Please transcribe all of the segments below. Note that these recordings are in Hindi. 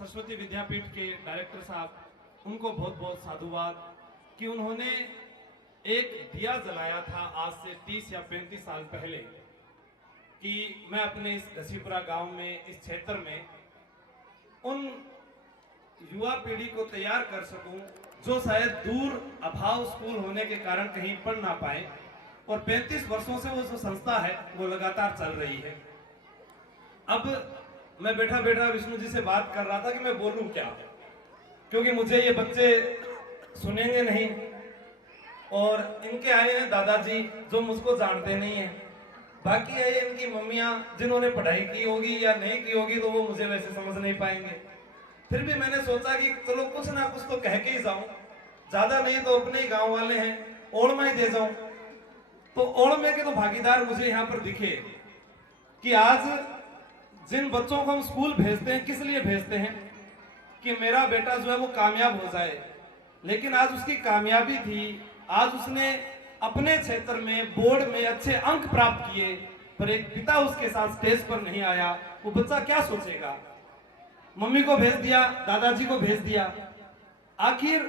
सरस्वती विद्यापीठ के डायरेक्टर साहब, उनको बहुत बहुत साधुवाद कि उन्होंने एक दिया जलाया था आज से 30 या 35 साल पहले कि मैं अपने इस घसीपुरा गांव में, इस क्षेत्र में उन युवा पीढ़ी को तैयार कर सकूं जो शायद दूर अभाव स्कूल होने के कारण कहीं पढ़ ना पाए। और 35 वर्षों से वो जो संस्था है वो लगातार चल रही है। अब मैं बैठा बैठा विष्णु जी से बात कर रहा था कि मैं बोलूं क्या, क्योंकि मुझे ये बच्चे सुनेंगे नहीं और इनके आए हैं दादाजी जो मुझको जानते नहीं है, बाकी है इनकी मम्मियां जिन्होंने पढ़ाई की होगी या नहीं की होगी तो वो मुझे वैसे समझ नहीं पाएंगे। फिर भी मैंने सोचा कि चलो कुछ ना कुछ तो कह के ही जाऊं, ज्यादा नहीं तो अपने ही गांव वाले हैं, ओढ़मा ही दे जाऊं। तो ओढ़मे के तो भागीदार मुझे यहाँ पर दिखे कि आज जिन बच्चों को हम स्कूल भेजते हैं किस लिए भेजते हैं कि मेरा बेटा जो है वो कामयाब हो जाए, लेकिन आज उसकी कामयाबी थी, आज उसने अपने क्षेत्र में बोर्ड में अच्छे अंक प्राप्त किए, पर एक पिता उसके साथ स्टेज पर नहीं आया। वो बच्चा क्या सोचेगा? मम्मी को भेज दिया, दादाजी को भेज दिया, आखिर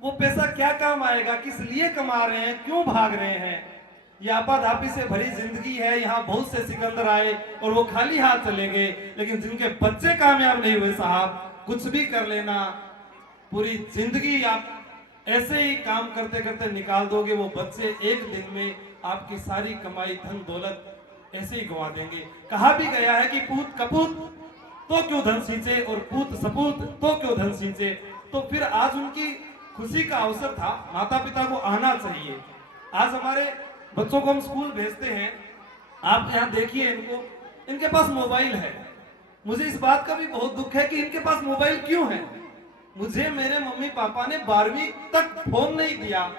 वो पैसा क्या काम आएगा? किस लिए कमा रहे हैं? क्यों भाग रहे हैं? ये आपाधापी से भरी जिंदगी है। यहाँ बहुत से सिकंदर आए और वो खाली हाथ चले गए, लेकिन जिनके बच्चे कामयाब नहीं हुए साहब, कुछ भी कर लेना, पूरी जिंदगी आप ऐसे ही काम करते करते निकाल दोगे। वो बच्चे एक दिन में आपकी सारी कमाई धन दौलत ऐसे ही गवा देंगे। कहा भी गया है कि पूत कपूत तो क्यों धन सींचे और पूत सपूत तो क्यों धन सींचे। तो फिर आज उनकी खुशी का अवसर था, माता पिता को आना चाहिए। आज हमारे बच्चों को हम स्कूल भेजते हैं, आप यहाँ देखिए इनको, इनके पास मोबाइल है। मुझे इस बात का भी बहुत दुख है कि इनके पास मोबाइल क्यों है। मुझे मेरे मम्मी पापा ने 12वीं तक फोन नहीं दिया,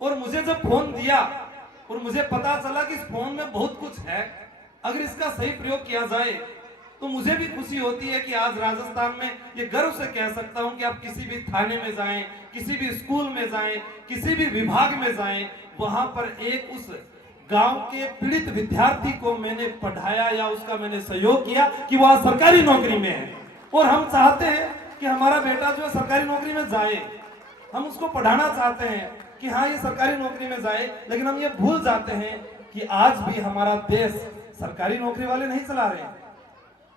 और मुझे जब फोन दिया और मुझे पता चला कि इस फोन में बहुत कुछ है, अगर इसका सही प्रयोग किया जाए तो मुझे भी खुशी होती है कि आज राजस्थान में ये गर्व से कह सकता हूं कि आप किसी भी थाने में जाएं, किसी भी स्कूल में जाएं, किसी भी विभाग में जाएं, वहां पर एक उस गांव के पीड़ित विद्यार्थी को मैंने पढ़ाया या उसका मैंने सहयोग किया कि वह सरकारी नौकरी में है। और हम चाहते हैं कि हमारा बेटा जो है सरकारी नौकरी में जाए, हम उसको पढ़ाना चाहते हैं कि हाँ ये सरकारी नौकरी में जाए, लेकिन हम ये भूल जाते हैं कि आज भी हमारा देश सरकारी नौकरी वाले नहीं चला रहे हैं,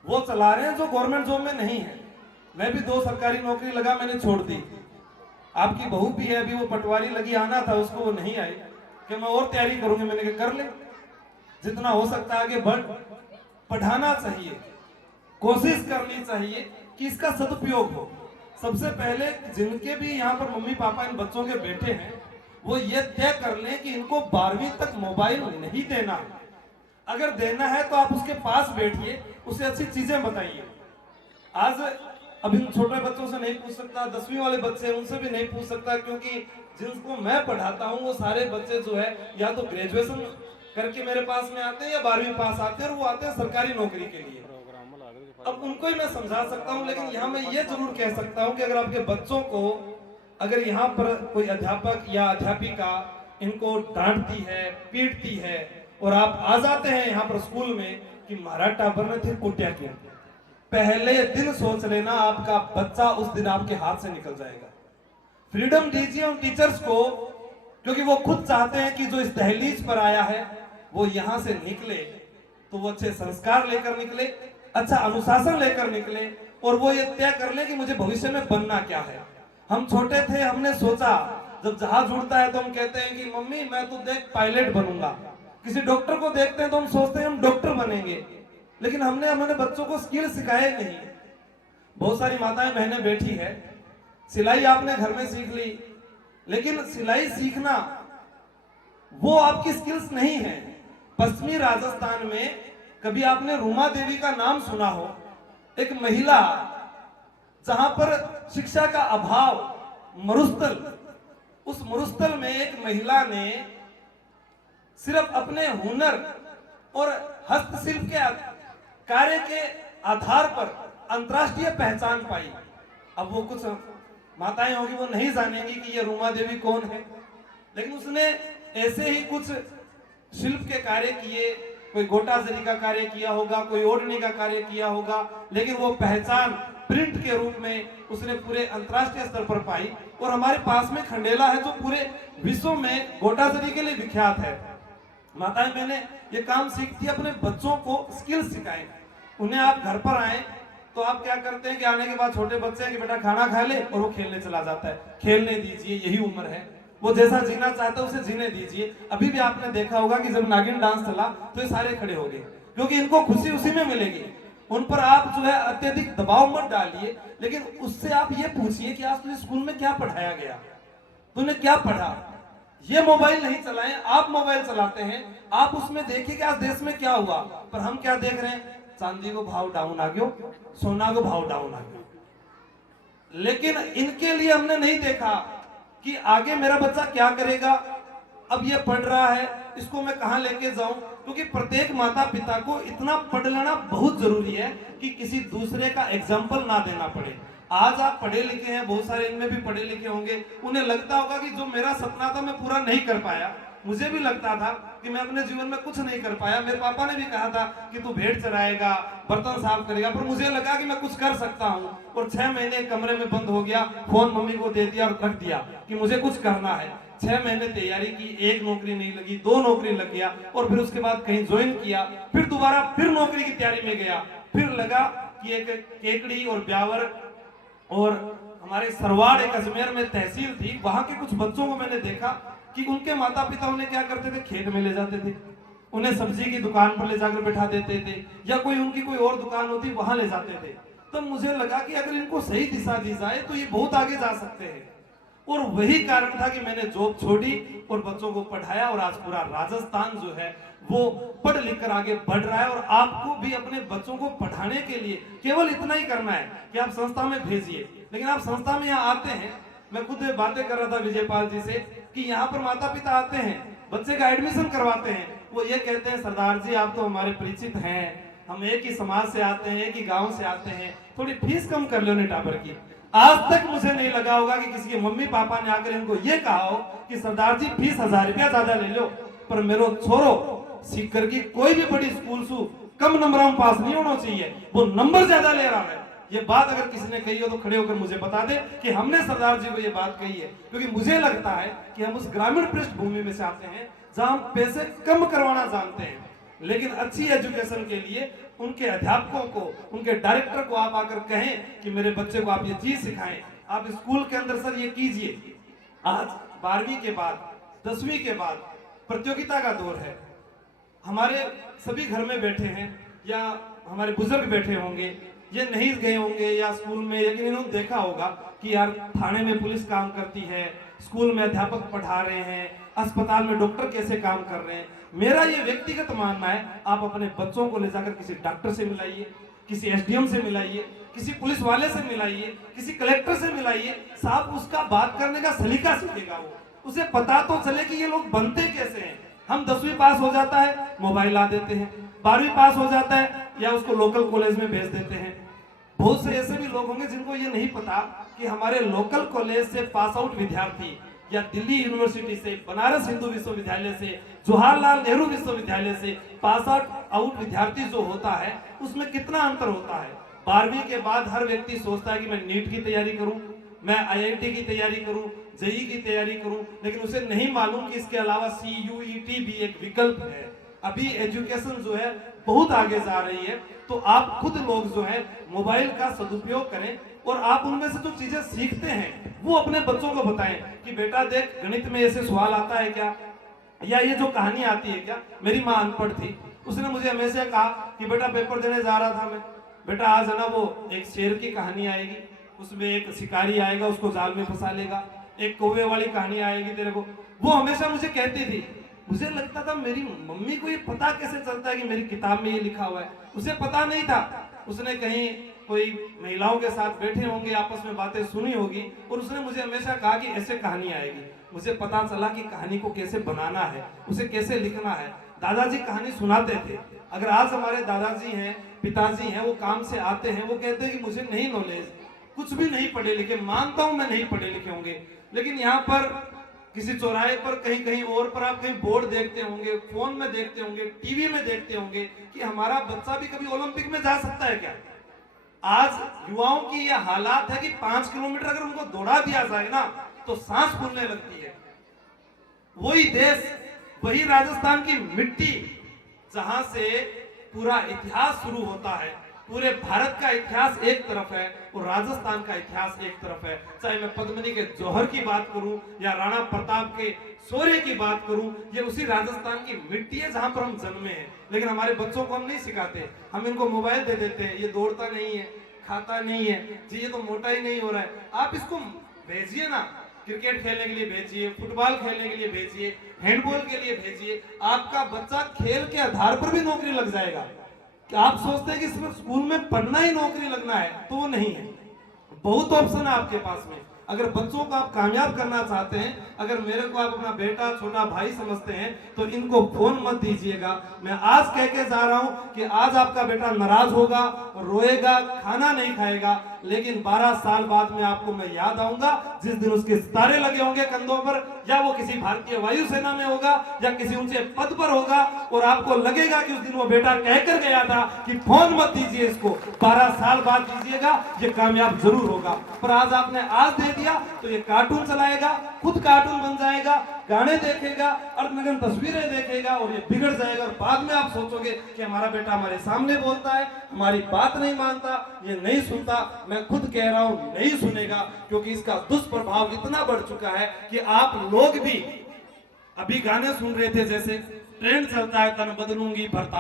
वो चला रहे हैं जो गवर्नमेंट जॉब में नहीं है। मैं भी 2 सरकारी नौकरी लगा, मैंने छोड़ दी। आपकी बहू भी है, अभी वो पटवारी लगी, आना था उसको, वो नहीं आई कि मैं और तैयारी करूंगी। मैंने कहा कर ले, जितना हो सकता है आगे बढ़। पढ़ाना चाहिए, कोशिश करनी चाहिए कि इसका सदुपयोग हो। सबसे पहले जिनके भी यहाँ पर मम्मी पापा इन बच्चों के बेटे हैं, वो ये तय कर लें कि इनको 12वीं तक मोबाइल नहीं देना है। अगर देना है तो आप उसके पास बैठिए, उसे अच्छी चीजें बताइए। आज अब इन छोटे बच्चों से नहीं पूछ सकता, 10वीं वाले बच्चे उनसे भी नहीं पूछ सकता, क्योंकि जिनको मैं पढ़ाता हूँ वो सारे बच्चे जो है या तो ग्रेजुएशन करके मेरे पास में आते हैं या 12वीं पास आते हैं, और वो आते हैं सरकारी नौकरी के लिए। अब उनको ही मैं समझा सकता हूँ, लेकिन यहाँ मैं ये जरूर कह सकता हूँ कि अगर आपके बच्चों को, अगर यहाँ पर कोई अध्यापक या अध्यापिका इनको डांटती है, पीटती है, और आप आ जाते हैं यहाँ पर स्कूल में कि महाराज टाबर ने थे कुटिया किया, पहले दिन सोच लेना आपका बच्चा उस दिन आपके हाथ से निकल जाएगा। फ्रीडम दीजिए उन टीचर्स को, क्योंकि वो खुद चाहते हैं कि जो इस दहलीज पर आया है वो यहाँ से निकले तो वो अच्छे संस्कार लेकर निकले, अच्छा अनुशासन लेकर निकले, और वो ये तय कर ले कि मुझे भविष्य में बनना क्या है। हम छोटे थे, हमने सोचा, जब जहाज उड़ता है तो हम कहते हैं कि मम्मी मैं तो देख पायलट बनूंगा। किसी डॉक्टर को देखते हैं तो हम सोचते हैं हम डॉक्टर बनेंगे, लेकिन हमने हमारे बच्चों को स्किल सिखाए नहीं। बहुत सारी माताएं बहनें बैठी है, सिलाई आपने घर में सीख ली, लेकिन सिलाई सीखना वो आपकी स्किल्स नहीं है। पश्चिमी राजस्थान में कभी आपने रूमा देवी का नाम सुना हो? एक महिला, जहां पर शिक्षा का अभाव, मरुस्थल, उस मरुस्थल में एक महिला ने सिर्फ अपने हुनर और हस्तशिल्प के कार्य के आधार पर अंतर्राष्ट्रीय पहचान पाई। अब वो कुछ माताएं होगी वो नहीं जानेंगी कि ये रूमा देवी कौन है, लेकिन उसने ऐसे ही कुछ शिल्प के कार्य किए, कोई गोटाजरी का कार्य किया होगा, कोई ओढ़नी का कार्य किया होगा, लेकिन वो पहचान प्रिंट के रूप में उसने पूरे अंतर्राष्ट्रीय स्तर पर पाई। और हमारे पास में खंडेला है जो पूरे विश्व में गोटाजरी के लिए विख्यात है। माताएं बहनें ये काम सीखती है, अपने बच्चों को स्किल सिखाएं। उन्हें आप घर पर आए तो आप क्या करते हैं कि आने के बाद छोटे बच्चे हैं कि बेटा खाना खा ले और वो खेलने चला जाता है। खेलने दीजिए, यही उम्र है, वो जैसा जीना चाहता है उसे जीने दीजिए। अभी भी आपने देखा होगा कि जब नागिन डांस चला तो ये सारे खड़े हो गए, क्योंकि इनको खुशी उसी में मिलेगी। उन पर आप जो है अत्यधिक दबाव मत डालिए, लेकिन उससे आप ये पूछिए कि आज तुझे स्कूल में क्या पढ़ाया गया, तूने क्या पढ़ा। ये मोबाइल नहीं चलाएं, आप मोबाइल चलाते हैं, आप उसमें देखिए कि आज देश में क्या हुआ। पर हम क्या देख रहे हैं, चांदी को भाव डाउन आ गया, सोना को भाव डाउन आ गया। लेकिन इनके लिए हमने नहीं देखा कि आगे मेरा बच्चा क्या करेगा। अब ये पढ़ रहा है, इसको मैं कहां लेके जाऊं, क्योंकि प्रत्येक माता पिता को इतना पढ़ लेना बहुत जरूरी है कि किसी दूसरे का एग्जाम्पल ना देना पड़े। आज आप पढ़े लिखे हैं, बहुत सारे इनमें भी पढ़े लिखे होंगे, उन्हें लगता होगा कि जो मेरा सपना था मैं पूरा नहीं कर पाया। मुझे भी लगता था कि मैं अपने जीवन में कुछ नहीं कर पाया। मेरे पापा ने भी कहा था कि तू भेड़ चराएगा, बर्तन साफ करेगा, पर मुझे लगा कि मैं कुछ कर सकता हूँ। और 6 महीने कमरे में बंद हो गया, फोन मम्मी को दे दिया और रख दिया कि मुझे कुछ करना है। 6 महीने तैयारी की, एक नौकरी नहीं लगी, 2 नौकरी लग गया, और फिर उसके बाद कहीं ज्वाइन किया, फिर दोबारा फिर नौकरी की तैयारी में गया। फिर लगा कि एक केकड़ी और ब्यावर और हमारे सरवाड़ एक अजमेर में तहसील थी, वहां के कुछ बच्चों को मैंने देखा कि उनके माता पिता उन्हें क्या करते थे, खेत में ले जाते थे, उन्हें सब्जी की दुकान पर ले जाकर बैठा देते थे, या कोई उनकी कोई और दुकान होती वहां ले जाते थे। तो मुझे लगा कि अगर इनको सही दिशा दी जाए तो ये बहुत आगे जा सकते हैं। और वही कारण था कि मैंने जॉब छोड़ी और बच्चों को पढ़ाया, और आज पूरा राजस्थान जो है वो पढ़ लिख कर आगे बढ़ रहा है। और आपको भी अपने बच्चों को पढ़ाने के लिए केवल इतना ही करना है कि आप संस्था में भेजिए। लेकिन आप संस्था में यहाँ आते हैं, मैं खुद बातें कर रहा था विजयपाल जी से कि यहाँ पर माता पिता आते हैं, बच्चे का एडमिशन करवाते हैं, वो ये कहते हैं सरदार जी आप तो हमारे परिचित हैं, हम एक ही समाज से आते हैं, एक ही गांव से आते हैं, थोड़ी फीस कम कर लो ने टाबर की। आज तक मुझे नहीं लगा होगा कि किसी के मम्मी पापा ने आकर इनको ये कहा हो कि सरदार जी फीस 1000 रुपया ज्यादा ले लो, पर मेरो छोरो सीख कर की कोई भी बड़ी स्कूल सु कम नंबरों में पास नहीं होना चाहिए, वो नंबर ज्यादा ले रहा है। ये बात अगर किसी ने कही हो तो खड़े होकर मुझे बता दे कि हमने सरदार जी को ये बात कही है। क्योंकि मुझे लगता है कि हम उस ग्रामीण पृष्ठभूमि में से आते हैं जहां हम पैसे कम करवाना जानते हैं, लेकिन अच्छी एजुकेशन के लिए उनके अध्यापकों को, उनके डायरेक्टर को आप आकर कहें कि मेरे बच्चे को आप ये चीज सिखाएं, आप स्कूल के अंदर सर ये कीजिए। आज 12वीं के बाद 10वीं के बाद प्रतियोगिता का दौर है। हमारे सभी घर में बैठे हैं या हमारे बुजुर्ग बैठे होंगे, ये नहीं गए होंगे या स्कूल में, लेकिन इन्होंने देखा होगा कि यार थाने में पुलिस काम करती है, स्कूल में अध्यापक पढ़ा रहे हैं, अस्पताल में डॉक्टर कैसे काम कर रहे हैं। मेरा ये व्यक्तिगत मानना है, आप अपने बच्चों को ले जाकर किसी डॉक्टर से मिलाइए, किसी एसडीएम से मिलाइए, किसी पुलिस वाले से मिलाइए, किसी कलेक्टर से मिलाइए, साहब उसका बात करने का सलीका सीखेगा, वो उसे पता तो चले कि ये लोग बनते कैसे हैं। हम 10वीं पास हो जाता है, मोबाइल ला देते हैं, 12वीं पास हो जाता है या उसको लोकल कॉलेज में भेज देते हैं। बहुत से ऐसे भी लोग होंगे जिनको ये नहीं पता कि हमारे लोकल कॉलेज से पास आउट विद्यार्थी या दिल्ली यूनिवर्सिटी से, बनारस हिंदू विश्वविद्यालय से, जवाहरलाल नेहरू विश्वविद्यालय से पास आउट विद्यार्थी जो होता है उसमें कितना अंतर होता है। 12वीं के बाद हर व्यक्ति सोचता है कि मैं नीट की तैयारी करूं, मैं आईआईटी की तैयारी करूं, जेईई की तैयारी करूं, लेकिन उसे नहीं मालूम कि इसके अलावा सीयूईटी भी एक विकल्प है। अभी एजुकेशन जो है बहुत आगे जा रही है, तो आप खुद लोग जो है मोबाइल का सदुपयोग करें और आप उनमें से जो चीजें सीखते हैं वो अपने बच्चों को बताएं कि बेटा देख गणित में ऐसे सवाल आता है क्या, या ये जो कहानी आती है क्या। मेरी माँ अनपढ़ थी, उसने मुझे हमेशा कहा कि बेटा पेपर देने जा रहा था मैं, बेटा आज है ना वो एक शेर की कहानी आएगी, उसमें एक शिकारी आएगा उसको जाल में फंसा लेगा, एक कौवे वाली कहानी आएगी तेरे को। वो हमेशा मुझे कहती थी। मुझे लगता था मेरी मम्मी को ये पता कैसे चलता है कि मेरी किताब में ये लिखा हुआ है, उसे पता नहीं था। उसने कहीं कोई महिलाओं के साथ बैठे होंगे, आपस में बातें सुनी होगी और उसने मुझे हमेशा कहा कि ऐसे कहानी आएगी। मुझे पता चला कि कहानी को कैसे बनाना है, उसे कैसे लिखना है। दादाजी कहानी सुनाते थे। अगर आज हमारे दादाजी हैं, पिताजी हैं, वो काम से आते हैं, वो कहते हैं कि मुझे नहीं नॉलेज, कुछ भी नहीं पढ़े लिखे, मानता हूं मैं नहीं पढ़े लिखे होंगे, लेकिन यहाँ पर किसी चौराहे पर कहीं कहीं और पर आप कहीं बोर्ड देखते होंगे, फोन में देखते होंगे, टीवी में देखते होंगे कि हमारा बच्चा भी कभी ओलंपिक में जा सकता है क्या। आज युवाओं की यह हालात है कि 5 किलोमीटर अगर उनको दौड़ा दिया जाए ना तो सांस फूलने लगती है। वही देश, वही राजस्थान की मिट्टी जहां से पूरा इतिहास शुरू होता है। पूरे भारत का इतिहास एक तरफ है और राजस्थान का इतिहास एक तरफ है। चाहे मैं पद्मिनी के जौहर की बात करूं या राणा प्रताप के शौर्य की बात करूं, ये उसी राजस्थान की मिट्टी है जहां पर हम जन्मे हैं। लेकिन हमारे बच्चों को हम नहीं सिखाते, हम इनको मोबाइल दे देते हैं, ये दौड़ता नहीं है, खाता नहीं है जी, ये तो मोटा ही नहीं हो रहा है। आप इसको भेजिए ना, क्रिकेट खेलने के लिए भेजिए, फुटबॉल खेलने के लिए भेजिए, हैंडबॉल के लिए भेजिए, आपका बच्चा खेल के आधार पर भी नौकरी लग जाएगा। क्या आप सोचते हैं कि सिर्फ स्कूल में पढ़ना ही नौकरी लगना है? तो वो नहीं है। बहुत ऑप्शन है आपके पास में। अगर बच्चों को आप कामयाब करना चाहते हैं, अगर मेरे को आप अपना बेटा छोटा भाई समझते हैं, तो इनको फोन मत दीजिएगा। मैं आज कह के जा रहा हूं कि आज आपका बेटा नाराज होगा, रोएगा, खाना नहीं खाएगा, लेकिन 12 साल बाद में आपको मैं याद आऊंगा जिस दिन उसके सितारे लगे होंगे कंधों पर, या वो किसी भारतीय वायुसेना में होगा या किसी ऊंचे पद पर होगा, और आपको लगेगा कि उस दिन वो बेटा कहकर गया था कि फोन मत दीजिए इसको, 12 साल बाद दीजिएगा, ये कामयाब जरूर होगा। पर आज आपने आज दे दिया तो ये कार्टून चलाएगा, खुद कार्टून बन जाएगा, गाने देखेगा, अर्थनगन तस्वीरें देखेगा और ये बिगड़ जाएगा। और बाद में आप सोचोगे कि हमारा बेटा हमारे सामने बोलता है, हमारी बात नहीं मानता, ये नहीं सुनता। मैं खुद कह रहा हूं नहीं सुनेगा, क्योंकि इसका दुष्प्रभाव इतना बढ़ चुका है कि आप लोग भी अभी गाने सुन रहे थे, जैसे ट्रेंड चलता है तन बदलूंगी भरता